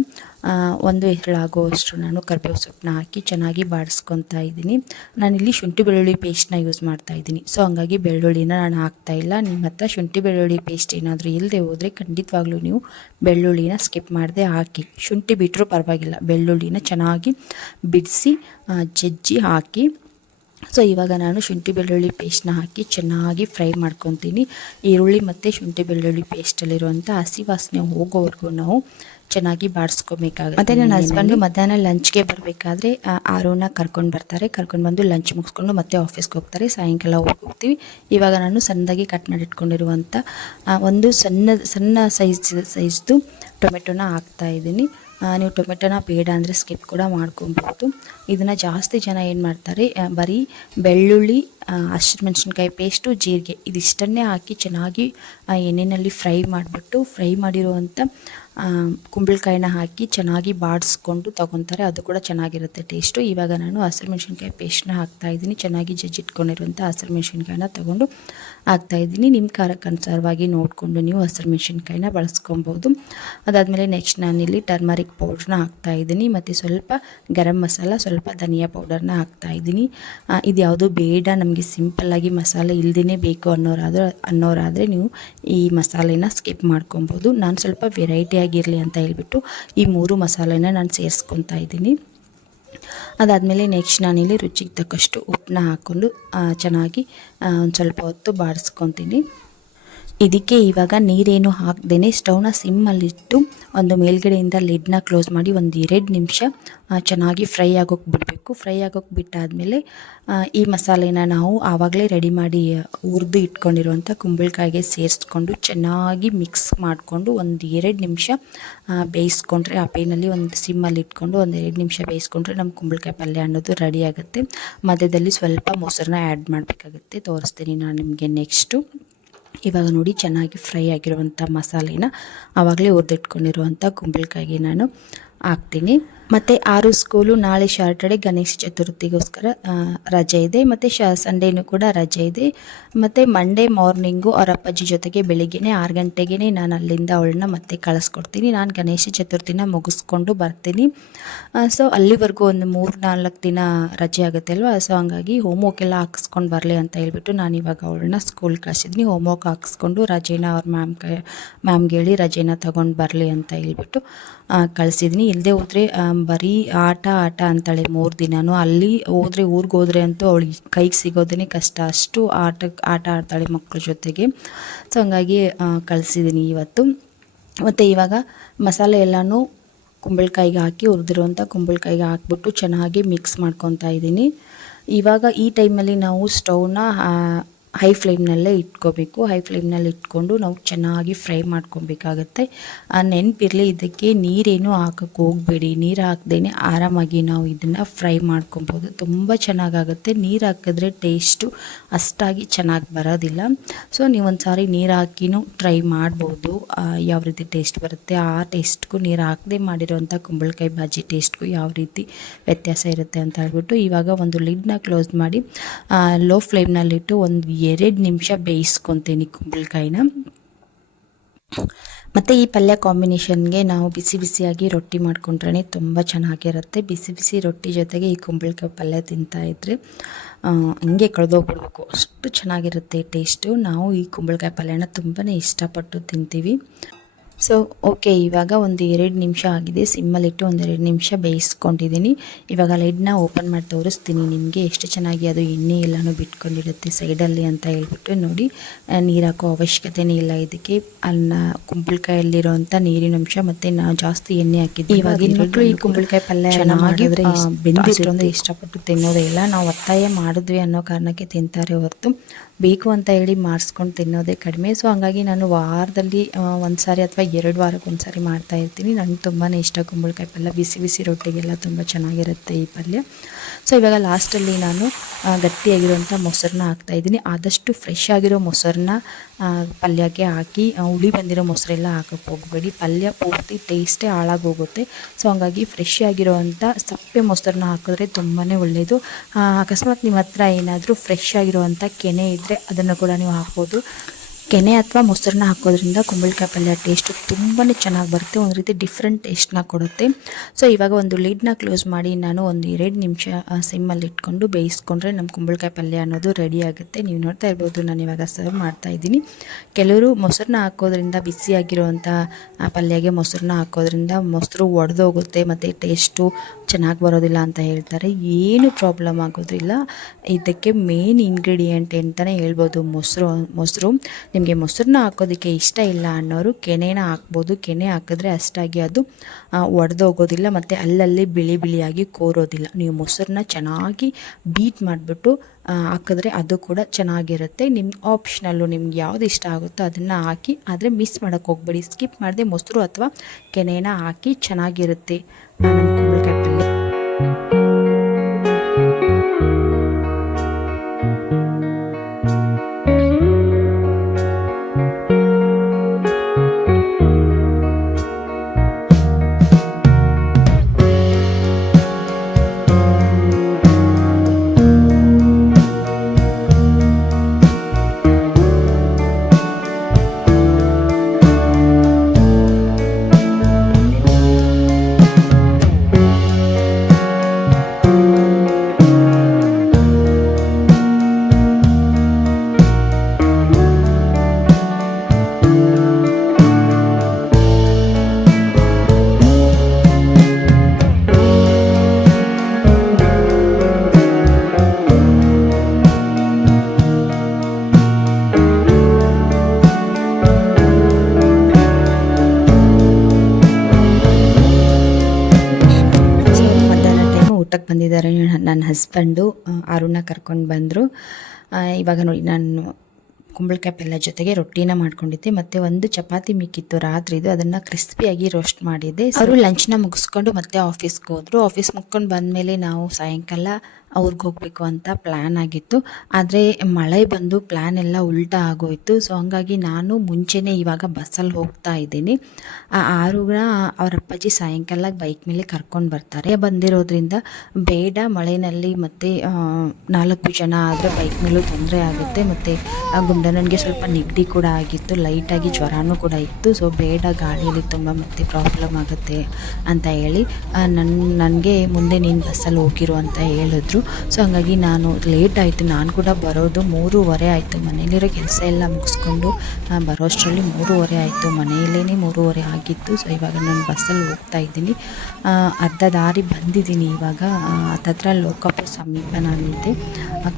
ಒಂದು ಎಸಳಾಗುವಷ್ಟು ನಾನು ಕರ್ಬೇವು ಸೊಪ್ಪನ್ನ ಹಾಕಿ ಚೆನ್ನಾಗಿ ಬಾಡಿಸ್ಕೊತಾ ಇದ್ದೀನಿ. ನಾನಿಲ್ಲಿ ಶುಂಠಿ ಬೆಳ್ಳುಳ್ಳಿ ಪೇಸ್ಟ್ನ ಯೂಸ್ ಮಾಡ್ತಾ ಇದ್ದೀನಿ. ಸೊ ಹಂಗಾಗಿ ಬೆಳ್ಳುಳ್ಳಿನ ನಾನು ಹಾಕ್ತಾ ಇಲ್ಲ. ನಿಮ್ಮ ಹತ್ರ ಶುಂಠಿ ಬೆಳ್ಳುಳ್ಳಿ ಪೇಸ್ಟ್ ಏನಾದರೂ ಇಲ್ಲದೆ ಹೋದರೆ ಖಂಡಿತವಾಗ್ಲೂ ನೀವು ಬೆಳ್ಳುಳ್ಳಿನ ಸ್ಕಿಪ್ ಮಾಡದೆ ಹಾಕಿ. ಶುಂಠಿ ಬಿಟ್ಟರೂ ಪರವಾಗಿಲ್ಲ. ಬೆಳ್ಳುಳ್ಳಿನ ಚೆನ್ನಾಗಿ ಬಿಡಿಸಿ ಜಜ್ಜಿ ಹಾಕಿ ಸೊ ಇವಾಗ ನಾನು ಶುಂಠಿ ಬೆಳ್ಳುಳ್ಳಿ ಪೇಸ್ಟ್ನ ಹಾಕಿ ಚೆನ್ನಾಗಿ ಫ್ರೈ ಮಾಡ್ಕೊತೀನಿ. ಈರುಳ್ಳಿ ಮತ್ತು ಶುಂಠಿ ಬೆಳ್ಳುಳ್ಳಿ ಪೇಸ್ಟಲ್ಲಿರುವಂಥ ಹಸಿ ವಾಸನೆ ಹೋಗೋವರೆಗೂ ನಾವು ಚೆನ್ನಾಗಿ ಬಾಡಿಸ್ಕೊಬೇಕಾಗುತ್ತೆ ಮತ್ತು ನನ್ನ ಹಸ್ಬೆಂಡು ಮಧ್ಯಾಹ್ನ ಲಂಚ್ಗೆ ಬರಬೇಕಾದ್ರೆ ಆರೋನ ಕರ್ಕೊಂಡು ಬರ್ತಾರೆ. ಕರ್ಕೊಂಡು ಬಂದು ಲಂಚ್ ಮುಗಿಸ್ಕೊಂಡು ಮತ್ತೆ ಆಫೀಸ್ಗೆ ಹೋಗ್ತಾರೆ. ಸಾಯಂಕಾಲ ಹೋಗ್- ಹೋಗ್ತೀವಿ. ಇವಾಗ ನಾನು ಸಣ್ಣದಾಗಿ ಕಟ್ ಮಾಡಿಟ್ಕೊಂಡಿರುವಂಥ ಒಂದು ಸಣ್ಣ ಸಣ್ಣ ಸೈಜ್ ಸೈಜ್ದು ಟೊಮೆಟೊನ ಹಾಕ್ತಾ ಇದ್ದೀನಿ. ನೀವು ಟೊಮೆಟೊನ ಬೇಡ ಅಂದರೆ ಸ್ಕಿಪ್ ಕೂಡ ಮಾಡ್ಕೊಬೋದು. ಇದನ್ನು ಜಾಸ್ತಿ ಜನ ಏನು ಮಾಡ್ತಾರೆ ಬರೀ ಬೆಳ್ಳುಳ್ಳಿ ಹಸಿರು ಮೆಣಸಿನ್ಕಾಯಿ ಪೇಸ್ಟು ಜೀರಿಗೆ, ಇದಿಷ್ಟನ್ನೇ ಹಾಕಿ ಚೆನ್ನಾಗಿ ಎಣ್ಣೆಯಲ್ಲಿ ಫ್ರೈ ಮಾಡಿಬಿಟ್ಟು, ಫ್ರೈ ಮಾಡಿರುವಂಥ ಕುಂಬಳಕಾಯಿನ ಹಾಕಿ ಚೆನ್ನಾಗಿ ಬಾಡಿಸ್ಕೊಂಡು ತೊಗೊತಾರೆ. ಅದು ಕೂಡ ಚೆನ್ನಾಗಿರುತ್ತೆ ಟೇಸ್ಟು ಇವಾಗ ನಾನು ಹಸಿರು ಮೆಣಸಿನ್ಕಾಯಿ ಪೇಸ್ಟ್ನ ಹಾಕ್ತಾ ಇದ್ದೀನಿ. ಚೆನ್ನಾಗಿ ಜಜ್ಜಿಟ್ಕೊಂಡಿರುವಂಥ ಹಸಿರು ಮೆಣಸಿನ್ಕಾಯಿನ ತಗೊಂಡು ಹಾಕ್ತಾ ಇದ್ದೀನಿ. ನಿಮ್ಮ ಖಾರಕ್ಕೆ ಅನುಸಾರವಾಗಿ ನೋಡಿಕೊಂಡು ನೀವು ಹಸಿರು ಮೆಣಸಿನ್ಕಾಯಿನ ಬಳಸ್ಕೊಬೋದು. ಅದಾದಮೇಲೆ ನೆಕ್ಸ್ಟ್ ನಾನಿಲ್ಲಿ ಟರ್ಮರಿಕ್ ಪೌಡ್ರನ್ನ ಹಾಕ್ತಾ ಇದ್ದೀನಿ. ಮತ್ತು ಸ್ವಲ್ಪ ಗರಂ ಮಸಾಲ, ಸ್ವಲ್ಪ ಧನಿಯಾ ಪೌಡರ್ನ ಹಾಕ್ತಾ ಇದ್ದೀನಿ. ಇದು ಯಾವುದು ಬೇಡ. ನಮಗೆ ಸಿಂಪಲ್ಲಾಗಿ ಮಸಾಲೆ ಇಲ್ಲದೇ ಬೇಕು ಅನ್ನೋರಾದ್ರೆ, ಅನ್ನೋರಾದರೆ ನೀವು ಈ ಮಸಾಲೆನ ಸ್ಕಿಪ್ ಮಾಡ್ಕೊಬೋದು. ನಾನು ಸ್ವಲ್ಪ ವೆರೈಟಿ ಆಗಿರಲಿ ಅಂತ ಹೇಳ್ಬಿಟ್ಟು ಈ ಮೂರು ಮಸಾಲೆನ ನಾನು ಸೇರಿಸ್ಕೊತಾ ಇದ್ದೀನಿ. ಅದಾದಮೇಲೆ ನೆಕ್ಸ್ಟ್ ನಾನಿಲ್ಲಿ ರುಚಿಗೆ ತಕ್ಕಷ್ಟು ಉಪ್ಪನ್ನ ಹಾಕ್ಕೊಂಡು ಚೆನ್ನಾಗಿ ಒಂದು ಸ್ವಲ್ಪ ಹೊತ್ತು ಬಾಡಿಸ್ಕೊತೀನಿ. ಇದಕ್ಕೆ ಇವಾಗ ನೀರೇನು ಹಾಕ್ದೇ ಸ್ಟವ್ನ ಸಿಮ್ಮಲ್ಲಿಟ್ಟು ಒಂದು ಮೇಲ್ಗಡೆಯಿಂದ ಲಿಡ್ನ ಕ್ಲೋಸ್ ಮಾಡಿ ಒಂದು ಎರಡು ನಿಮಿಷ ಚೆನ್ನಾಗಿ ಫ್ರೈ ಆಗೋಕೆ ಬಿಡಬೇಕು. ಫ್ರೈ ಆಗೋಕೆ ಬಿಟ್ಟಾದಮೇಲೆ ಈ ಮಸಾಲೆನ ನಾವು ಆವಾಗಲೇ ರೆಡಿ ಮಾಡಿ ಹುರಿದು ಇಟ್ಕೊಂಡಿರುವಂಥ ಕುಂಬಳಕಾಯಿಗೆ ಸೇರಿಸ್ಕೊಂಡು ಚೆನ್ನಾಗಿ ಮಿಕ್ಸ್ ಮಾಡಿಕೊಂಡು ಒಂದು ಎರಡು ನಿಮಿಷ ಬೇಯಿಸ್ಕೊಂಡ್ರೆ, ಆ ಪೇನಲ್ಲಿ ಒಂದು ಸಿಮ್ಮಲ್ಲಿ ಇಟ್ಕೊಂಡು ಒಂದು ಎರಡು ನಿಮಿಷ ಬೇಯಿಸ್ಕೊಂಡ್ರೆ ನಮ್ಮ ಕುಂಬಳಕಾಯಿ ಪಲ್ಯ ಅನ್ನೋದು ರೆಡಿ ಆಗುತ್ತೆ. ಮಧ್ಯದಲ್ಲಿ ಸ್ವಲ್ಪ ಮೊಸರನ್ನ ಆ್ಯಡ್ ಮಾಡಬೇಕಾಗುತ್ತೆ. ತೋರಿಸ್ತೀನಿ ನಾನು ನಿಮಗೆ ನೆಕ್ಸ್ಟು. ಇವಾಗ ನೋಡಿ ಚೆನ್ನಾಗಿ ಫ್ರೈ ಆಗಿರುವಂಥ ಮಸಾಲೆನ ಆವಾಗಲೇ ಹುರಿದಿಟ್ಕೊಂಡಿರುವಂಥ ಕುಂಬಳಕಾಯಿಗೆ ನಾನು ಹಾಕ್ತೀನಿ. ಮತ್ತು ಆರು ಸ್ಕೂಲು ನಾಳೆ ಶಾರ್ಟಡೆ ಗಣೇಶ ಚತುರ್ಥಿಗೋಸ್ಕರ ರಜೆ ಇದೆ. ಮತ್ತು ಶ ಸಂಡೇನೂ ಕೂಡ ರಜೆ ಇದೆ. ಮತ್ತು ಮಂಡೇ ಮಾರ್ನಿಂಗು ಅವ್ರ ಅಪ್ಪಾಜಿ ಜೊತೆಗೆ ಬೆಳಿಗ್ಗೆನೆ ಆರು ಗಂಟೆಗೆ ನಾನು ಅಲ್ಲಿಂದ ಅವಳನ್ನ ಮತ್ತೆ ಕಳಿಸ್ಕೊಡ್ತೀನಿ. ನಾನು ಗಣೇಶ ಚತುರ್ಥಿನ ಮುಗಿಸ್ಕೊಂಡು ಬರ್ತೀನಿ. ಸೊ ಅಲ್ಲಿವರೆಗೂ ಒಂದು ಮೂರು ನಾಲ್ಕು ದಿನ ರಜೆ ಆಗುತ್ತೆ ಅಲ್ವಾ? ಸೊ ಹಂಗಾಗಿ ಹೋಮ್ವರ್ಕ್ ಎಲ್ಲ ಹಾಕಿಸ್ಕೊಂಡು ಬರಲಿ ಅಂತ ಹೇಳ್ಬಿಟ್ಟು ನಾನು ಇವಾಗ ಅವಳನ್ನ ಸ್ಕೂಲ್ ಕಳಿಸಿದ್ದೀನಿ ಹೋಮ್ವರ್ಕ್ ಹಾಕಿಸ್ಕೊಂಡು ರಜೆನ ಅವ್ರ ಮ್ಯಾಮ್ ಮ್ಯಾಮ್ಗೆ ಹೇಳಿ ರಜೆನ ತಗೊಂಡು ಬರಲಿ ಅಂತ ಹೇಳ್ಬಿಟ್ಟು ಕಳಿಸಿದ್ದೀನಿ ಇಲ್ಲದೆ ಹೋದರೆ ಬರೀ ಆಟ ಆಟ ಅಂತಾಳೆ ಮೂರು ದಿನನೂ ಅಲ್ಲಿ ಹೋದ್ರೆ, ಊರಿಗೆ ಹೋದ್ರೆ ಅಂತೂ ಅವಳಿಗೆ ಕೈಗೆ ಸಿಗೋದೇ ಕಷ್ಟ. ಅಷ್ಟು ಆಟ ಆಟ ಆಡ್ತಾಳೆ ಮಕ್ಕಳ ಜೊತೆಗೆ. ಸೊ ಹಂಗಾಗಿ ಕಳಿಸಿದ್ದೀನಿ ಇವತ್ತು. ಮತ್ತು ಇವಾಗ ಮಸಾಲೆ ಎಲ್ಲನೂ ಕುಂಬಳಕಾಯಿಗೆ ಹಾಕಿ ಹುರಿದಿರುವಂಥ ಕುಂಬಳಕಾಯಿಗೆ ಹಾಕ್ಬಿಟ್ಟು ಚೆನ್ನಾಗಿ ಮಿಕ್ಸ್ ಮಾಡ್ಕೊತಾ ಇದ್ದೀನಿ ಇವಾಗ ಈ ಟೈಮಲ್ಲಿ ನಾವು ಸ್ಟವ್ನ ಹೈ ಫ್ಲೇಮ್ನಲ್ಲೇ ಇಟ್ಕೋಬೇಕು. ಹೈ ಫ್ಲೇಮ್ನಲ್ಲಿ ಇಟ್ಕೊಂಡು ನಾವು ಚೆನ್ನಾಗಿ ಫ್ರೈ ಮಾಡ್ಕೊಬೇಕಾಗತ್ತೆ. ಆ ನೆನಪಿರಲಿ, ಇದಕ್ಕೆ ನೀರೇನು ಹಾಕಕ್ಕೆ ಹೋಗಬೇಡಿ. ನೀರು ಹಾಕ್ದೇ ಆರಾಮಾಗಿ ನಾವು ಇದನ್ನು ಫ್ರೈ ಮಾಡ್ಕೊಬೋದು. ತುಂಬ ಚೆನ್ನಾಗಾಗುತ್ತೆ. ನೀರು ಹಾಕಿದ್ರೆ ಟೇಸ್ಟು ಅಷ್ಟಾಗಿ ಚೆನ್ನಾಗಿ ಬರೋದಿಲ್ಲ. ಸೊ ನೀವು ಒಂದು ಸಾರಿ ನೀರು ಹಾಕಿನೂ ಟ್ರೈ ಮಾಡ್ಬೋದು. ಯಾವ ರೀತಿ ಟೇಸ್ಟ್ ಬರುತ್ತೆ, ಆ ಟೇಸ್ಟ್ಗೂ ನೀರು ಹಾಕದೆ ಮಾಡಿರೋಂಥ ಕುಂಬಳಕಾಯಿ ಬಾಜಿ ಟೇಸ್ಟ್ಗೂ ಯಾವ ರೀತಿ ವ್ಯತ್ಯಾಸ ಇರುತ್ತೆ ಅಂತ ಹೇಳ್ಬಿಟ್ಟು ಇವಾಗ ಒಂದು ಲಿಡ್ನ ಕ್ಲೋಸ್ ಮಾಡಿ ಲೋ ಫ್ಲೇಮ್ನಲ್ಲಿಟ್ಟು ಒಂದು ಎರಡು ನಿಮಿಷ ಬೇಯಿಸ್ಕೊತೀನಿ ಕುಂಬಳಕಾಯಿನ. ಮತ್ತು ಈ ಪಲ್ಯ ಕಾಂಬಿನೇಷನ್ಗೆ ನಾವು ಬಿಸಿ ಬಿಸಿಯಾಗಿ ರೊಟ್ಟಿ ಮಾಡ್ಕೊಂಡ್ರೆ ತುಂಬ ಚೆನ್ನಾಗಿರುತ್ತೆ. ಬಿಸಿ ಬಿಸಿ ರೊಟ್ಟಿ ಜೊತೆಗೆ ಈ ಕುಂಬಳಕಾಯಿ ಪಲ್ಯ ತಿಂತಾ ಇದ್ದರೆ ಆ, ಹಂಗೆ ಕಳೆದೋಗ್ಬಿಡ್ಬೇಕು. ಅಷ್ಟು ಚೆನ್ನಾಗಿರುತ್ತೆ ಟೇಸ್ಟು ನಾವು ಈ ಕುಂಬಳಕಾಯಿ ಪಲ್ಯನ ತುಂಬಾ ಇಷ್ಟಪಟ್ಟು ತಿಂತೀವಿ. ಸೊ ಓಕೆ ಇವಾಗ ಒಂದು ಎರಡು ನಿಮಿಷ ಆಗಿದೆ. ಸಿಮ್ಮಲ್ಲಿಟ್ಟು ಒಂದು ಎರಡು ನಿಮಿಷ ಬೇಯಿಸ್ಕೊಂಡಿದ್ದೀನಿ. ಇವಾಗ ಲೈಡ್ನ ಓಪನ್ ಮಾಡಿ ತೋರಿಸ್ತೀನಿ ನಿಮಗೆ. ಎಷ್ಟು ಚೆನ್ನಾಗಿ ಅದು ಎಣ್ಣೆ ಎಲ್ಲನೂ ಬಿಟ್ಕೊಂಡಿರುತ್ತೆ ಸೈಡಲ್ಲಿ ಅಂತ ಹೇಳ್ಬಿಟ್ಟು ನೋಡಿ. ನೀರು ಹಾಕೋ ಅವಶ್ಯಕತೆನೇ ಇಲ್ಲ ಇದಕ್ಕೆ. ಅನ್ನ ಕುಂಬಳಕಾಯಲ್ಲಿರೋಂಥ ನೀರಿನ ಅಂಶ ಮತ್ತು ನಾವು ಜಾಸ್ತಿ ಎಣ್ಣೆ ಹಾಕಿದ್ವಿ ಇವಾಗ ಮಕ್ಕಳು ಈ ಕುಂಬಳಕಾಯಿ ಪಲ್ಯ ಚೆನ್ನಾಗಿದ್ರೆ ಬೆಂದಿರೋದು ಇಷ್ಟಪಟ್ಟು ತಿನ್ನೋದೇ ಇಲ್ಲ. ನಾವು ಒತ್ತಾಯ ಮಾಡಿದ್ವಿ ಅನ್ನೋ ಕಾರಣಕ್ಕೆ ತಿಂತಾರೆ ಹೊರತು. ಬೇಕು ಅಂತ ಹೇಳಿ ಮಾಡಿಸ್ಕೊಂಡು ತಿನ್ನೋದೇ ಕಡಿಮೆ. ಸೊ ಹಂಗಾಗಿ ನಾನು ವಾರದಲ್ಲಿ ಒಂದು ಸಾರಿ ಅಥವಾ ಎರಡು ವಾರಕ್ಕೆ ಒಂದು ಸಾರಿ ಮಾಡ್ತಾ ಇರ್ತೀನಿ. ನನಗೆ ತುಂಬಾ ಇಷ್ಟ. ಕುಂಬಳಕಾಯಿ ಪಲ್ಯ, ಬಿಸಿ ಬಿಸಿ ರೊಟ್ಟಿಗೆಲ್ಲ ತುಂಬ ಚೆನ್ನಾಗಿರುತ್ತೆ ಈ ಪಲ್ಯ. ಸೊ ಇವಾಗ ಲಾಸ್ಟಲ್ಲಿ ನಾನು ಗಟ್ಟಿಯಾಗಿರುವಂಥ ಮೊಸರನ್ನ ಹಾಕ್ತಾಯಿದ್ದೀನಿ ಆದಷ್ಟು ಫ್ರೆಶ್ ಆಗಿರೋ ಮೊಸರನ್ನ ಪಲ್ಯಕ್ಕೆ ಹಾಕಿ ಹುಳಿ ಬಂದಿರೋ ಮೊಸರೆಲ್ಲ ಹಾಕಕ್ಕೆ ಹೋಗಬೇಡಿ. ಪಲ್ಯ ಪೂರ್ತಿ ಟೇಸ್ಟೇ ಹಾಳಾಗೋಗುತ್ತೆ. ಸೊ ಹಂಗಾಗಿ ಫ್ರೆಶ್ ಆಗಿರೋವಂಥ ಸಪ್ಪೆ ಮೊಸರನ್ನ ಹಾಕಿದ್ರೆ ತುಂಬಾ ಒಳ್ಳೆಯದು ಅಕಸ್ಮಾತ್ ನಿಮ್ಮ ಹತ್ರ ಏನಾದರೂ ಫ್ರೆಶ್ ಆಗಿರುವಂಥ ಕೆನೆ ಇದ್ದರೆ ಅದನ್ನು ಕೂಡ ನೀವು ಹಾಕ್ಬೋದು. ಕೆನೆ ಅಥವಾ ಮೊಸರನ್ನ ಹಾಕೋದ್ರಿಂದ ಕುಂಬಳಕಾಯಿ ಪಲ್ಯ ಟೇಸ್ಟು ತುಂಬಾ ಚೆನ್ನಾಗಿ ಬರುತ್ತೆ, ಒಂದು ರೀತಿ ಡಿಫ್ರೆಂಟ್ ಟೇಸ್ಟ್ನ ಕೊಡುತ್ತೆ. ಸೊ ಇವಾಗ ಒಂದು ಲಿಡ್ನ ಕ್ಲೋಸ್ ಮಾಡಿ ನಾನು ಒಂದು ಎರಡು ನಿಮಿಷ ಸಿಮ್ಮಲ್ಲಿ ಇಟ್ಕೊಂಡು ಬೇಯಿಸ್ಕೊಂಡ್ರೆ ನಮ್ಮ ಕುಂಬಳಕಾಯಿ ಪಲ್ಯ ಅನ್ನೋದು ರೆಡಿ ಆಗುತ್ತೆ. ನೀವು ನೋಡ್ತಾ ಇರ್ಬೋದು ನಾನು ಇವಾಗ ಸರ್ವ್ ಮಾಡ್ತಾ ಇದ್ದೀನಿ. ಕೆಲವರು ಮೊಸರನ್ನ ಹಾಕೋದ್ರಿಂದ ಬಿಸಿಯಾಗಿರುವಂಥ ಪಲ್ಯಗೆ ಮೊಸರನ್ನ ಹಾಕೋದ್ರಿಂದ ಮೊಸರು ಒಡೆದೋಗುತ್ತೆ, ಮತ್ತು ಟೇಸ್ಟು ಚೆನ್ನಾಗಿ ಬರೋದಿಲ್ಲ ಅಂತ ಹೇಳ್ತಾರೆ. ಏನು ಪ್ರಾಬ್ಲಮ್ ಆಗೋದಿಲ್ಲ. ಇದಕ್ಕೆ ಮೇನ್ ಇಂಗ್ರೀಡಿಯೆಂಟ್ ಅಂತಲೇ ಹೇಳ್ಬೋದು ಮೊಸರು ಮೊಸರು. ನಿಮಗೆ ಮೊಸರನ್ನ ಹಾಕೋದಕ್ಕೆ ಇಷ್ಟ ಇಲ್ಲ ಅನ್ನೋರು ಕೆನೆನ ಹಾಕ್ಬೋದು. ಕೆನೆ ಹಾಕಿದ್ರೆ ಅಷ್ಟಾಗಿ ಅದು ಒಡೆದೋಗೋದಿಲ್ಲ ಮತ್ತು ಅಲ್ಲಲ್ಲಿ ಬಿಳಿ ಬಿಳಿಯಾಗಿ ಕೋರೋದಿಲ್ಲ. ನೀವು ಮೊಸರನ್ನ ಚೆನ್ನಾಗಿ ಬೀಟ್ ಮಾಡಿಬಿಟ್ಟು ಹಾಕಿದ್ರೆ ಅದು ಕೂಡ ಚೆನ್ನಾಗಿರುತ್ತೆ. ನಿಮ್ಮ ಆಪ್ಷನಲ್ಲು ನಿಮ್ಗೆ ಯಾವ್ದು ಇಷ್ಟ ಆಗುತ್ತೋ ಅದನ್ನು ಹಾಕಿ, ಆದರೆ ಮಿಸ್ ಮಾಡೋಕ್ಕೆ ಹೋಗ್ಬೇಡಿ. ಸ್ಕಿಪ್ ಮಾಡಿದೆ ಮೊಸರು ಅಥವಾ ಕೆನೆನ ಹಾಕಿ ಚೆನ್ನಾಗಿರುತ್ತೆ. ನಾನು ಕುಂಬಳಕಾಯಿ ಬಂದಿದ್ದಾರೆ ನನ್ನ ಹಸ್ಬೆಂಡು ಅರುಣ ಕರ್ಕೊಂಡು ಬಂದರು. ಇವಾಗ ನೋಡಿ ನಾನು ಕುಂಬಳಕಾಯಿ ಪಲ್ಯ ಜೊತೆಗೆ ರೊಟ್ಟಿನ ಮಾಡ್ಕೊಂಡಿದ್ದೆ. ಮತ್ತು ಒಂದು ಚಪಾತಿ ಮಿಕ್ಕಿತ್ತು ರಾತ್ರಿದು. ಅದನ್ನು ಕ್ರಿಸ್ಪಿಯಾಗಿ ರೋಸ್ಟ್ ಮಾಡಿದ್ದೆ. ಅವರು ಲಂಚ್ನ ಮುಗಿಸ್ಕೊಂಡು ಮತ್ತೆ ಆಫೀಸ್ಗೆ ಹೋದರು. ಆಫೀಸ್ ಮುಗ್ಕೊಂಡು ಬಂದಮೇಲೆ ನಾವು ಸಾಯಂಕಾಲ ಅವ್ರಿಗೆ ಹೋಗಬೇಕು ಅಂತ ಪ್ಲ್ಯಾನ್ ಆಗಿತ್ತು. ಆದರೆ ಮಳೆ ಬಂದು ಪ್ಲ್ಯಾನ್ ಎಲ್ಲ ಉಲ್ಟಾ ಆಗೋಯ್ತು. ಸೊ ಹಂಗಾಗಿ ನಾನು ಮುಂಚೆನೇ ಇವಾಗ ಬಸ್ಸಲ್ಲಿ ಹೋಗ್ತಾ ಇದ್ದೀನಿ. ಆ ಆರು ಅವ್ರ ಅಪ್ಪಾಜಿ ಸಾಯಂಕಾಲ ಬೈಕ್ ಮೇಲೆ ಕರ್ಕೊಂಡು ಬರ್ತಾರೆ. ಬಂದಿರೋದ್ರಿಂದ ಬೇಡ ಮಳೆಯಲ್ಲಿ ಮತ್ತು ನಾಲ್ಕು ಜನ ಆದರೆ ಬೈಕ್ ಮೇಲೂ ತೊಂದರೆ ಆಗುತ್ತೆ. ಮತ್ತು ಗುಂಡನನಿಗೆ ಸ್ವಲ್ಪ ನೆಗಡಿ ಕೂಡ ಆಗಿತ್ತು. ಲೈಟಾಗಿ ಜ್ವರನೂ ಕೂಡ ಇತ್ತು. ಸೊ ಬೇಡ ಗಾಡಿಯಲ್ಲಿ ತುಂಬ ಮತ್ತೆ ಪ್ರಾಬ್ಲಮ್ ಆಗುತ್ತೆ ಅಂತ ಹೇಳಿ ನನ್ನ ನನಗೆ ಮುಂದೆ ನೀನು ಬಸ್ಸಲ್ಲಿ ಹೋಗಿರು ಅಂತ ಹೇಳಿದ್ರು. ಸೊ ಹಂಗಾಗಿ ನಾನು ಲೇಟ್ ಆಯಿತು. ನಾನು ಕೂಡ ಬರೋದು ಮೂರುವರೆ ಆಯಿತು. ಮನೇಲಿರೋ ಕೆಲಸ ಎಲ್ಲ ಮುಗಿಸ್ಕೊಂಡು ನಾನು ಬರೋಷ್ಟರಲ್ಲಿ ಮೂರುವರೆ ಆಯಿತು. ಮನೆಯಲ್ಲೇ ಮೂರುವರೆ ಆಗಿತ್ತು. ಸೊ ಇವಾಗ ನಾನು ಬಸ್ಸಲ್ಲಿ ಹೋಗ್ತಾ ಇದ್ದೀನಿ. ಅರ್ಧ ದಾರಿ ಬಂದಿದ್ದೀನಿ ಇವಾಗ. ಹತ್ತತ್ರ ಲೋಕಾಪುರ ಸಮೀಪ ನಾನಿದ್ದೆ.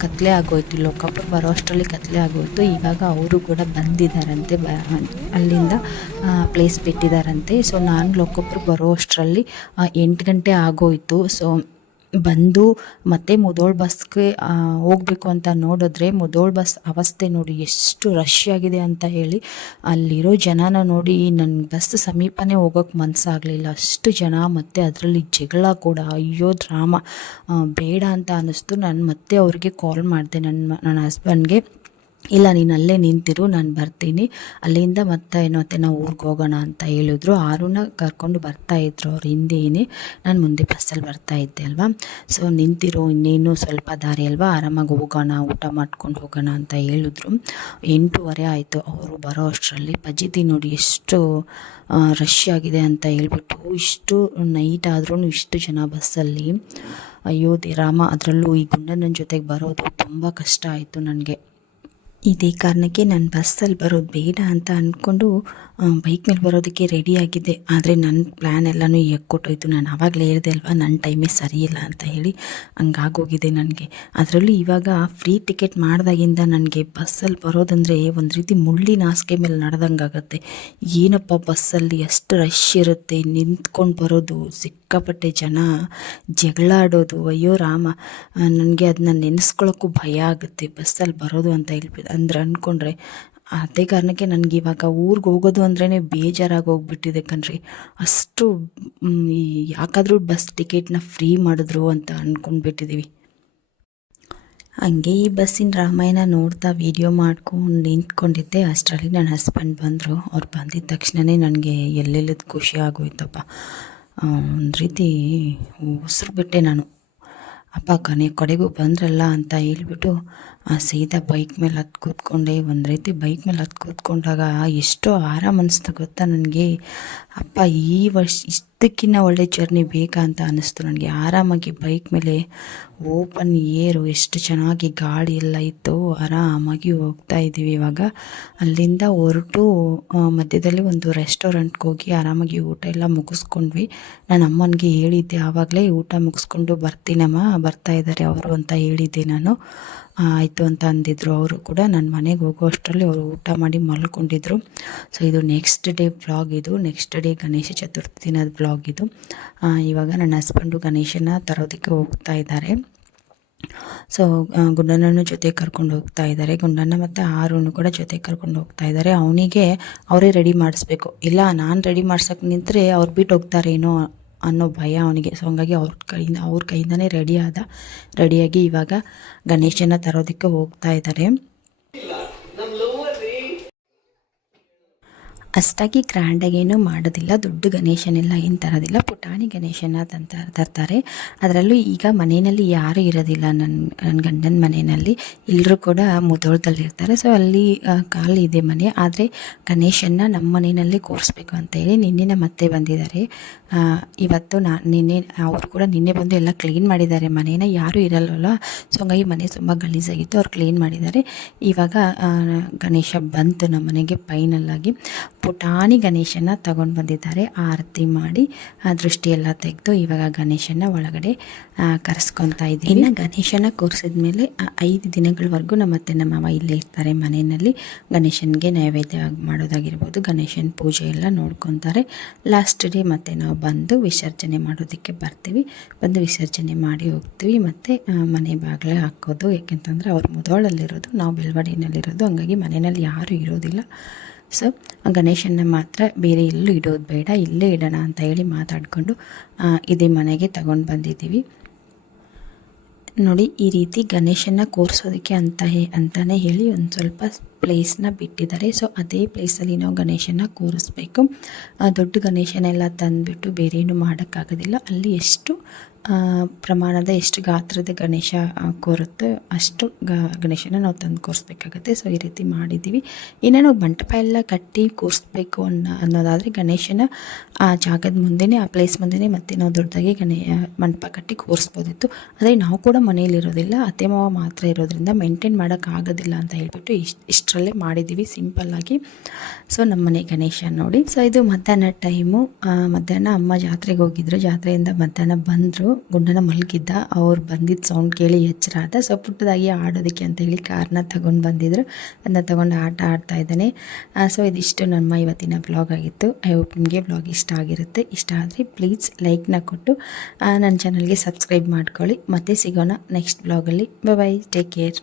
ಕತ್ಲೆ ಆಗೋಯ್ತು. ಲೋಕಾಪುರ ಬರೋ ಅಷ್ಟರಲ್ಲಿ ಕತ್ಲೆ ಆಗೋಯ್ತು. ಇವಾಗ ಅವರು ಕೂಡ ಬಂದಿದ್ದಾರಂತೆ. ಬ, ಅಲ್ಲಿಂದ ಪ್ಲೇಸ್ ಬಿಟ್ಟಿದ್ದಾರಂತೆ. ಸೊ ನಾನು ಲೋಕಾಪುರ ಬರೋ ಅಷ್ಟರಲ್ಲಿ ಎಂಟು ಗಂಟೆ ಆಗೋಯ್ತು. ಸೊ ಬಂದು ಮತ್ತೆ ಮುದೋಳ್ ಬಸ್ಗೆ ಹೋಗಬೇಕು ಅಂತ ನೋಡಿದ್ರೆ ಮುದೋಳ್ ಬಸ್ ಅವಸ್ಥೆ ನೋಡಿ ಎಷ್ಟು ರಶ್ ಆಗಿದೆ ಅಂತ ಹೇಳಿ ಅಲ್ಲಿರೋ ಜನನ ನೋಡಿ ನನ್ನ ಬಸ್ ಸಮೀಪನೇ ಹೋಗೋಕೆ ಮನಸ್ಸಾಗಲಿಲ್ಲ ಅಷ್ಟು ಜನ ಮತ್ತು ಅದರಲ್ಲಿ ಜಗಳ ಕೂಡ. ಅಯ್ಯೋ, ಡ್ರಾಮಾ. ಬೇಡ ಅಂತ ಅನ್ನಿಸ್ತು. ನಾನು ಮತ್ತೆ ಅವ್ರಿಗೆ ಕಾಲ್ ಮಾಡಿದೆ. ನನ್ನ ನನ್ನ ಹಸ್ಬೆಂಡ್ಗೆ ಇಲ್ಲ, ನೀನು ಅಲ್ಲೇ ನಿಂತಿರು, ನಾನು ಬರ್ತೀನಿ. ಅಲ್ಲಿಂದ ಮತ್ತೆ ಮತ್ತೆ ನಾವು ಊರಿಗೆ ಹೋಗೋಣ ಅಂತ ಹೇಳಿದ್ರು. ಆರುನ ಕರ್ಕೊಂಡು ಬರ್ತಾ ಬರ್ತಾಯಿದ್ರು ಅವ್ರು ಹಿಂದೆಯೇ ನಾನು ಮುಂದೆ ಬಸ್ಸಲ್ಲಿ ಬರ್ತಾ ಇದ್ದೆ ಅಲ್ವಾ? ಸೊ ನಿಂತಿರು, ಇನ್ನೇನು ಸ್ವಲ್ಪ ದಾರಿ ಅಲ್ವಾ? ಆರಾಮಾಗಿ ಹೋಗೋಣ, ಊಟ ಮಾಡ್ಕೊಂಡು ಹೋಗೋಣ ಅಂತ ಹೇಳಿದ್ರು. ಎಂಟೂವರೆ ಆಯಿತು. ಅವರು ಬರೋ ಅಷ್ಟರಲ್ಲಿ ಪಜಿತಿ ನೋಡಿ ಎಷ್ಟು ರಶ್ ಆಗಿದೆ ಅಂತ ಹೇಳ್ಬಿಟ್ಟು ಇಷ್ಟು ನೈಟ್ ಆದ್ರೂ ಇಷ್ಟು ಜನ ಬಸ್ಸಲ್ಲಿ ಅಯ್ಯೋ ದಿ ರಾಮ ಅದರಲ್ಲೂ ಈ ಗುಂಡನ ಜೊತೆಗೆ ಬರೋದು ತುಂಬ ಕಷ್ಟ ಆಯಿತು ನನಗೆ. ಇದೇ ಕಾರಣಕ್ಕೆ ನಾನು ಬಸ್ಸಲ್ಲಿ ಬರೋದು ಬೇಡ ಅಂತ ಅಂದ್ಕೊಂಡು ಬೈಕ್ ಮೇಲೆ ಬರೋದಕ್ಕೆ ರೆಡಿ ಆಗಿದ್ದೆ. ಆದರೆ ನನ್ನ ಪ್ಲ್ಯಾನ್ ಎಲ್ಲನೂ ಎಕ್ಕೊಟ್ಟೋಯ್ತು. ನಾನು ಆವಾಗಲೇ ಹೇಳಿದೆ ಅಲ್ವಾ ನನ್ನ ಟೈಮೇ ಸರಿಯಿಲ್ಲ ಅಂತ ಹೇಳಿ ಹಂಗಾಗೋಗಿದೆ ನನಗೆ. ಅದರಲ್ಲೂ ಇವಾಗ ಫ್ರೀ ಟಿಕೆಟ್ ಮಾಡಿದಾಗಿಂದ ನನಗೆ ಬಸ್ಸಲ್ಲಿ ಬರೋದಂದರೆ ಒಂದು ರೀತಿ ಮುಳ್ಳಿನ ಹಾಸಿಗೆ ಮೇಲೆ ನಡೆದಂಗೆ ಆಗುತ್ತೆ ಏನಪ್ಪ ಬಸ್ಸಲ್ಲಿ ಎಷ್ಟು ರಶ್ ಇರುತ್ತೆ, ನಿಂತ್ಕೊಂಡು ಬರೋದು ಸಿಕ್ಕಾಪಟ್ಟೆ ಜನ ಜಗಳಾಡೋದು, ಅಯ್ಯೋ ರಾಮ ನನಗೆ ಅದನ್ನ ನೆನೆಸ್ಕೊಳ್ಳೋಕ್ಕೂ ಭಯ ಆಗುತ್ತೆ, ಬಸ್ಸಲ್ಲಿ ಬರೋದು ಅಂತ ಹೇಳ್ಬಿ ಅಂದ್ರೆ ಅಂದ್ಕೊಂಡ್ರೆ ಅದೇ ಕಾರಣಕ್ಕೆ ನನಗೆ ಇವಾಗ ಊರಿಗೆ ಹೋಗೋದು ಅಂದ್ರೇ ಬೇಜಾರಾಗಿ ಹೋಗ್ಬಿಟ್ಟಿದೆ ಕಣ್ರಿ. ಅಷ್ಟು ಈ ಯಾಕಾದರೂ ಬಸ್ ಟಿಕೆಟ್ನ ಫ್ರೀ ಮಾಡಿದ್ರು ಅಂತ ಅಂದ್ಕೊಂಡ್ಬಿಟ್ಟಿದ್ದೀವಿ ಹಂಗೆ ಈ ಬಸ್ಸಿನ ರಾಮಾಯಣ ನೋಡ್ತಾ ವೀಡಿಯೋ ಮಾಡ್ಕೊಂಡು ನಿಂತ್ಕೊಂಡಿದ್ದೆ. ಅಷ್ಟರಲ್ಲಿ ನನ್ನ ಹಸ್ಬೆಂಡ್ ಬಂದರು. ಅವ್ರು ಬಂದಿದ್ದ ತಕ್ಷಣವೇ ನನಗೆ ಎಲ್ಲೆಲ್ಲದ ಖುಷಿ ಆಗೋಯ್ತಪ್ಪ. ಒಂದು ರೀತಿ ಉಸಿರು ಬಿಟ್ಟೆ ನಾನು. ಅಪ್ಪ ಕೊನೆ ಕಡೆಗೂ ಬಂದ್ರಲ್ಲ ಅಂತ ಹೇಳ್ಬಿಟ್ಟು ಆ ಸೀದಾ ಬೈಕ್ ಮೇಲೆ ಹತ್ತು ಕೂತ್ಕೊಂಡೆ, ಒಂದು ರೀತಿ ಬೈಕ್ ಮೇಲೆ ಹತ್ತು ಕೂತ್ಕೊಂಡಾಗ ಎಷ್ಟೋ ಆರಾಮ ಅನಿಸ್ತು ಗೊತ್ತಾ ನನಗೆ. ಅಪ್ಪ, ಈ ವರ್ಷ ಇಷ್ಟಕ್ಕಿಂತ ಒಳ್ಳೆ ಜರ್ನಿ ಬೇಕಾ ಅಂತ ಅನ್ನಿಸ್ತು ನನಗೆ. ಆರಾಮಾಗಿ ಬೈಕ್ ಮೇಲೆ ಓಪನ್ ಏರು, ಎಷ್ಟು ಚೆನ್ನಾಗಿ ಗಾಳಿ ಎಲ್ಲ ಇತ್ತು, ಆರಾಮಾಗಿ ಹೋಗ್ತಾ ಇದ್ದೀವಿ ಇವಾಗ. ಅಲ್ಲಿಂದ ಹೊರಟು ಮಧ್ಯದಲ್ಲಿ ಒಂದು ರೆಸ್ಟೋರೆಂಟ್ಗೆ ಹೋಗಿ ಆರಾಮಾಗಿ ಊಟ ಎಲ್ಲ ಮುಗಿಸ್ಕೊಂಡ್ವಿ. ನಾನು ಅಮ್ಮನಿಗೆ ಹೇಳಿದ್ದೆ, ಆವಾಗಲೇ ಊಟ ಮುಗಿಸ್ಕೊಂಡು ಬರ್ತೀನಮ್ಮ, ಬರ್ತಾ ಇದ್ದಾರೆ ಅವರು ಅಂತ ಹೇಳಿದ್ದೆ ನಾನು. ಆಯಿತು ಅಂತ ಅಂದಿದ್ರು ಅವರು ಕೂಡ. ನನ್ನ ಮನೆಗೆ ಹೋಗೋ ಅಷ್ಟರಲ್ಲಿ ಅವರು ಊಟ ಮಾಡಿ ಮಲ್ಕೊಂಡಿದ್ರು. ಸೊ ಇದು ನೆಕ್ಸ್ಟ್ ಡೇ ಬ್ಲಾಗ್ ಇದು. ನೆಕ್ಸ್ಟ್ ಡೇ ಗಣೇಶ ಚತುರ್ಥಿ ದಿನದ ಬ್ಲಾಗ್ ಇದು. ಇವಾಗ ನನ್ನ ಹಸ್ಬೆಂಡು ಗಣೇಶನ ತರೋದಕ್ಕೆ ಹೋಗ್ತಾ ಇದ್ದಾರೆ. ಸೊ ಗುಂಡಣ್ಣನ ಜೊತೆ ಕರ್ಕೊಂಡು ಹೋಗ್ತಾ ಇದ್ದಾರೆ. ಗುಂಡಣ್ಣ ಮತ್ತು ಆರುನು ಕೂಡ ಜೊತೆ ಕರ್ಕೊಂಡು ಹೋಗ್ತಾ ಇದ್ದಾರೆ. ಅವನಿಗೆ ಅವರೇ ರೆಡಿ ಮಾಡಿಸ್ಬೇಕು. ಇಲ್ಲ, ನಾನು ರೆಡಿ ಮಾಡ್ಸೋಕೆ ನಿಂತರೆ ಅವ್ರು ಬಿಟ್ಟು ಹೋಗ್ತಾರೇನೋ ಅನ್ನೋ ಭಯ ಅವನಿಗೆ. ಸೊ ಹಂಗಾಗಿ ಅವ್ರ ಕೈಯಿಂದ, ಅವ್ರ ಕೈಯಿಂದನೇ ರೆಡಿ ಆದ ರೆಡಿಯಾಗಿ ಇವಾಗ ಗಣೇಶನ ತರೋದಕ್ಕೆ ಹೋಗ್ತಾ ಇದ್ದಾರೆ ಅಷ್ಟಾಗಿ ಗ್ರ್ಯಾಂಡಾಗಿ ಏನೂ ಮಾಡೋದಿಲ್ಲ. ದೊಡ್ಡ ಗಣೇಶನೆಲ್ಲ ಏನು ತರೋದಿಲ್ಲ. ಪುಟಾಣಿ ಗಣೇಶನ ತಂತ ತರ್ತಾರೆ. ಅದರಲ್ಲೂ ಈಗ ಮನೆಯಲ್ಲಿ ಯಾರೂ ಇರೋದಿಲ್ಲ ನನ್ನ ನನ್ನ ಗಂಡನ ಮನೆಯಲ್ಲಿ. ಎಲ್ಲರೂ ಕೂಡ ಮುದೋಳದಲ್ಲಿರ್ತಾರೆ ಸೊ ಅಲ್ಲಿ ಖಾಲಿ ಇದೆ ಮನೆ. ಆದರೆ ಗಣೇಶನ್ನ ನಮ್ಮ ಮನೆಯಲ್ಲಿ ಕೂರಿಸ್ಬೇಕು ಅಂತ ಹೇಳಿ ನಿನ್ನೆ ಮತ್ತೆ ಬಂದಿದ್ದಾರೆ. ಇವತ್ತು ನಾ, ನಿನ್ನೆ, ಅವರು ಕೂಡ ನಿನ್ನೆ ಬಂದು ಎಲ್ಲ ಕ್ಲೀನ್ ಮಾಡಿದ್ದಾರೆ. ಮನೇನ ಯಾರೂ ಇರಲ್ವಲ್ಲ. ಸೊ ಹಂಗಾಗಿ ಮನೆ ತುಂಬ ಗಲೀಜಾಗಿತ್ತು. ಅವ್ರು ಕ್ಲೀನ್ ಮಾಡಿದ್ದಾರೆ. ಇವಾಗ ಗಣೇಶ ಬಂತು ನಮ್ಮ ಮನೆಗೆ ಫೈನಲ್ಲಾಗಿ ಪುಟಾಣಿ ಗಣೇಶನ ತಗೊಂಡು ಬಂದಿದ್ದಾರೆ. ಆರತಿ ಮಾಡಿ ಆ ದೃಷ್ಟಿಯೆಲ್ಲ ತೆಗೆದು ಇವಾಗ ಗಣೇಶನ ಒಳಗಡೆ ಕರೆಸ್ಕೊತಾ ಇದ್ದೀವಿ. ಇನ್ನು ಗಣೇಶನ ಕೂರಿಸಿದ ಮೇಲೆ ಐದು ದಿನಗಳವರೆಗೂ ನಮ್ಮ ಅತ್ತೆ, ನಮ್ಮ ಮಾವ ಇಲ್ಲೇ ಇರ್ತಾರೆ ಮನೆಯಲ್ಲಿ. ಗಣೇಶನಿಗೆ ನೈವೇದ್ಯ ಮಾಡೋದಾಗಿರ್ಬೋದು, ಗಣೇಶನ ಪೂಜೆ ಎಲ್ಲ ನೋಡ್ಕೊತಾರೆ. ಲಾಸ್ಟ್ ಡೇ ಮತ್ತೆ ನಾವು ಬಂದು ವಿಸರ್ಜನೆ ಮಾಡೋದಕ್ಕೆ ಬರ್ತೀವಿ. ಬಂದು ವಿಸರ್ಜನೆ ಮಾಡಿ ಹೋಗ್ತೀವಿ. ಮತ್ತು ಮನೆ ಬಾಗಿಲೇ ಹಾಕೋದು, ಯಾಕೆಂತಂದರೆ ಅವ್ರು ಮುದೋಳಲ್ಲಿರೋದು, ನಾವು ಬೆಳವಡಿನಲ್ಲಿರೋದು ಹಂಗಾಗಿ ಮನೆಯಲ್ಲಿ ಯಾರೂ ಇರೋದಿಲ್ಲ. ಸೊ ಗಣೇಶನ ಮಾತ್ರ ಬೇರೆ ಎಲ್ಲೂ ಇಡೋದು ಬೇಡ, ಇಲ್ಲೇ ಇಡೋಣ ಅಂತ ಹೇಳಿ ಮಾತಾಡಿಕೊಂಡು ಇದೇ ಮನೆಗೆ ತಗೊಂಡು ಬಂದಿದ್ದೀವಿ. ನೋಡಿ, ಈ ರೀತಿ ಗಣೇಶನ ಕೂರಿಸೋದಕ್ಕೆ ಅಂತ ಹೇ ಅಂತಲೇ ಹೇಳಿ ಒಂದು ಸ್ವಲ್ಪ ಪ್ಲೇಸ್ನ ಬಿಟ್ಟಿದ್ದಾರೆ. ಸೊ ಅದೇ ಪ್ಲೇಸಲ್ಲಿ ನಾವು ಗಣೇಶನ ಕೂರಿಸ್ಬೇಕು. ದೊಡ್ಡ ಗಣೇಶನೆಲ್ಲ ತಂದುಬಿಟ್ಟು ಬೇರೇನು ಮಾಡೋಕ್ಕಾಗೋದಿಲ್ಲ. ಅಲ್ಲಿ ಎಷ್ಟು ಪ್ರಮಾಣದ ಎಷ್ಟು ಗಾತ್ರದ ಗಣೇಶ ಕೂರುತ್ತೋ ಅಷ್ಟು ಗ, ಗಣೇಶನ ನಾವು ತಂದು ಕೂರಿಸ್ಬೇಕಾಗತ್ತೆ. ಸೊ ಈ ರೀತಿ ಮಾಡಿದ್ದೀವಿ. ಇನ್ನು ನಾವು ಮಂಟಪ ಎಲ್ಲ ಕಟ್ಟಿ ಕೂರಿಸ್ಬೇಕು ಅನ್ನೋ, ಅನ್ನೋದಾದರೆ ಗಣೇಶನ, ಆ, ಜಾಗದ ಮುಂದೆನೇ, ಆ ಪ್ಲೇಸ್ ಮುಂದೆನೇ ಮತ್ತೆ ನಾವು ದೊಡ್ಡದಾಗಿ ಗಣೇ ಮಂಟಪ ಕಟ್ಟಿ ಕೂರಿಸ್ಬೋದಿತ್ತು. ಆದರೆ ನಾವು ಕೂಡ ಮನೆಯಲ್ಲಿರೋದಿಲ್ಲ. ಅತ್ತೆ, ಮಾವ ಮಾತ್ರ ಇರೋದ್ರಿಂದ ಮೇಂಟೈನ್ ಮಾಡೋಕ್ಕಾಗೋದಿಲ್ಲ ಅಂತ ಹೇಳ್ಬಿಟ್ಟು ಇಷ್ಟು ಇಷ್ಟರಲ್ಲೇ ಮಾಡಿದ್ದೀವಿ ಸಿಂಪಲ್ಲಾಗಿ ಸೊ ನಮ್ಮ ಮನೆ ಗಣೇಶ ನೋಡಿ. ಸೊ ಇದು ಮಧ್ಯಾಹ್ನ ಟೈಮು ಮಧ್ಯಾಹ್ನ ಅಮ್ಮ ಜಾತ್ರೆಗೆ ಹೋಗಿದ್ರು. ಜಾತ್ರೆಯಿಂದ ಮಧ್ಯಾಹ್ನ ಬಂದರು. ಗುಂಡನ ಮಲಗಿದ್ದ, ಅವ್ರು ಬಂದಿದ್ದ ಸೌಂಡ್ ಕೇಳಿ ಎಚ್ಚರ ಆದ. ಸೊ ಪುಟ್ಟದಾಗಿ ಆಡೋದಕ್ಕೆ ಅಂತ ಹೇಳಿ ಕಾರ್ನ ತಗೊಂಡು ಬಂದಿದ್ರು. ಅದನ್ನ ತಗೊಂಡು ಆಟ ಆಡ್ತಾ ಇದ್ದಾನೆ. ಸೊ ಇದಿಷ್ಟು ನಮ್ಮ ಇವತ್ತಿನ ಬ್ಲಾಗ್ ಆಗಿತ್ತು. ಐ ಹೋಪ್ ನಿಮಗೆ ಬ್ಲಾಗ್ ಇಷ್ಟ ಆಗಿರುತ್ತೆ. ಇಷ್ಟ ಆದರೆ ಪ್ಲೀಸ್ ಲೈಕ್ನ ಕೊಟ್ಟು ನನ್ನ ಚಾನಲ್ಗೆ ಸಬ್ಸ್ಕ್ರೈಬ್ ಮಾಡ್ಕೊಳ್ಳಿ. ಮತ್ತೆ ಸಿಗೋಣ ನೆಕ್ಸ್ಟ್ ಬ್ಲಾಗಲ್ಲಿ ಬಾಯ್ ಟೇಕ್ ಕೇರ್